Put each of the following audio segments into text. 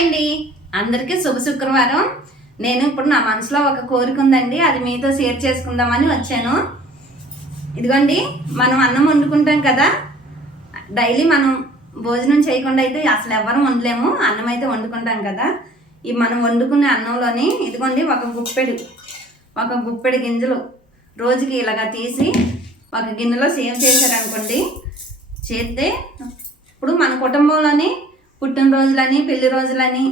Hi అండి, అందరికీ శుభ శుక్రవారం. నేను ఇప్పుడు నా మనసులో ఒక కోరిక ఉందండి, అది మీతో షేర్ చేసుకుందామని వచ్చాను. ఇదిగోండి, మనం అన్నం వండుకుంటాం కదా, డైలీ మనం భోజనం చేయకుండా అయితే అసలు ఎవరు వండలేము. అన్నం అయితే వండుకుంటాం కదా. ఈ మనం వండుకునే అన్నంలోని ఇదిగోండి ఒక గుప్పెడు గింజలు రోజుకి ఇలాగా తీసి ఒక గిన్నెలో సేవ్ చేశారనుకోండి. చేస్తే ఇప్పుడు మన కుటుంబంలోని పుట్టినరోజులని, పెళ్లి రోజులని,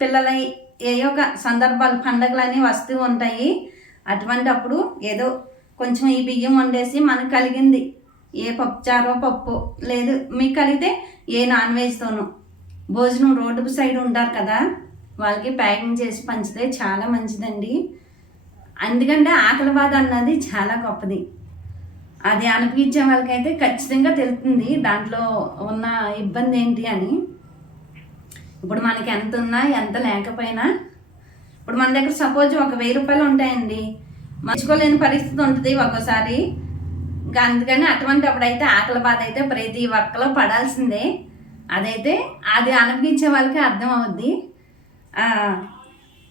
పిల్లల ఏయో ఒక సందర్భాలు, పండగలని వస్తూ ఉంటాయి. అటువంటి అప్పుడు ఏదో కొంచెం ఈ బియ్యం వండేసి మనకు కలిగింది, ఏ పప్పుచారో పప్పు లేదు, మీకు కలిగితే ఏ నాన్ వెజ్తోనో భోజనం రోడ్డు సైడ్ ఉంటారు కదా, వాళ్ళకి ప్యాకింగ్ చేసి పంచితే చాలా మంచిదండి. ఎందుకంటే ఆకలి బాధ అన్నది చాలా గొప్పది. అది అనిపించే వాళ్ళకైతే ఖచ్చితంగా తెలుస్తుంది దాంట్లో ఉన్న ఇబ్బంది ఏంటి అని. ఇప్పుడు మనకి ఎంత ఉన్నా ఎంత లేకపోయినా, ఇప్పుడు మన దగ్గర సపోజ్ ఒక 1000 రూపాయలు ఉంటాయండి, మర్చిపోలేని పరిస్థితి ఉంటుంది ఒక్కోసారి. ఇంకా అందుకని అటువంటి అప్పుడైతే ఆకలి బాధ అయితే ప్రతి ఒక్కలో పడాల్సిందే. అదైతే అది అనిపించే వాళ్ళకి అర్థం అవుద్ది.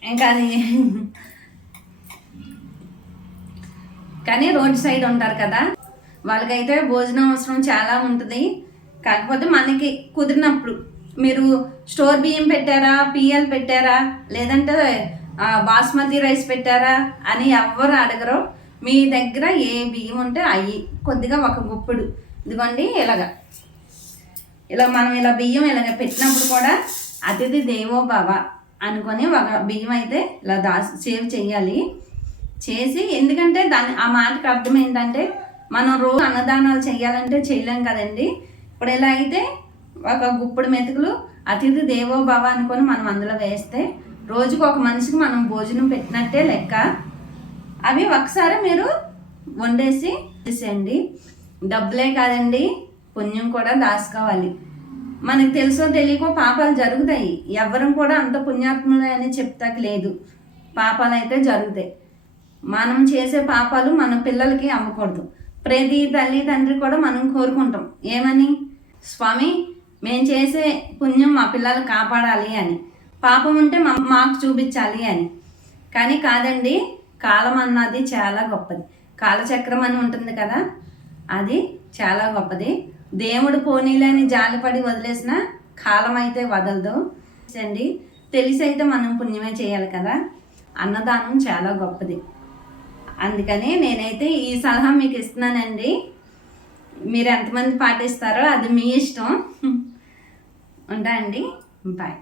ఇంకా అది కానీ రోడ్ సైడ్ ఉంటారు కదా, వాళ్ళకైతే భోజనం అవసరం చాలా ఉంటుంది. కాకపోతే మనకి కుదిరినప్పుడు మీరు స్టోర్ బియ్యం పెట్టారా, పిఎల్ పెట్టారా, లేదంటే బాస్మతి రైస్ పెట్టారా అని ఎవ్వరు అడగరు. మీ దగ్గర ఏ బియ్యం ఉంటే అవి కొద్దిగా ఒక గుప్పెడు ఇదిగోండి, ఇలా మనం ఇలా బియ్యం ఇలాగ పెట్టినప్పుడు కూడా అతిథి దేవో భవ అనుకొని ఒక బియ్యం అయితే ఇలా సేవ్ చేయాలి. చేసి, ఎందుకంటే ఆ మాటకు అర్థం ఏంటంటే మనం రోజు అన్నదానాలు చేయాలంటే చేయలేం కదండి. ఇప్పుడు ఎలా అయితే ఒక గుప్పుడు మెతుకులు అతిథి దేవో భవ అనుకొని మనం అందులో వేస్తే రోజుకు ఒక మనిషికి మనం భోజనం పెట్టినట్టే లెక్క. అవి ఒకసారి మీరు వండేసి తీసేయండి. డబ్బులే కాదండి, పుణ్యం కూడా దాచుకోవాలి. మనకు తెలుసో తెలియకో పాపాలు జరుగుతాయి. ఎవరం కూడా అంత పుణ్యాత్ములే అని చెప్తాకి లేదు, పాపాలు అయితే జరుగుతాయి. మనం చేసే పాపాలు మన పిల్లలకి అమ్మకూడదు. ప్రతి తల్లి తండ్రి కూడా మనం కోరుకుంటాం ఏమని, స్వామి మేము చేసే పుణ్యం మా పిల్లలు కాపాడాలి అని, పాపం ఉంటే మాకు చూపించాలి అని. కానీ కాదండి, కాలం అన్నది చాలా గొప్పది. కాలచక్రం అని ఉంటుంది కదా, అది చాలా గొప్పది. దేవుడు పోనీలేని జాలిపడి వదిలేసిన కాలం అయితే వదలదు అండి. తెలిసి అయితే మనం పుణ్యమే చేయాలి కదా. అన్నదానం చాలా గొప్పది. అందుకని నేనైతే ఈ సలహా మీకు ఇస్తున్నానండి. మీరు ఎంతమంది పాటిస్తారో అది మీ ఇష్టం. ఉంటా అండి, బాయ్.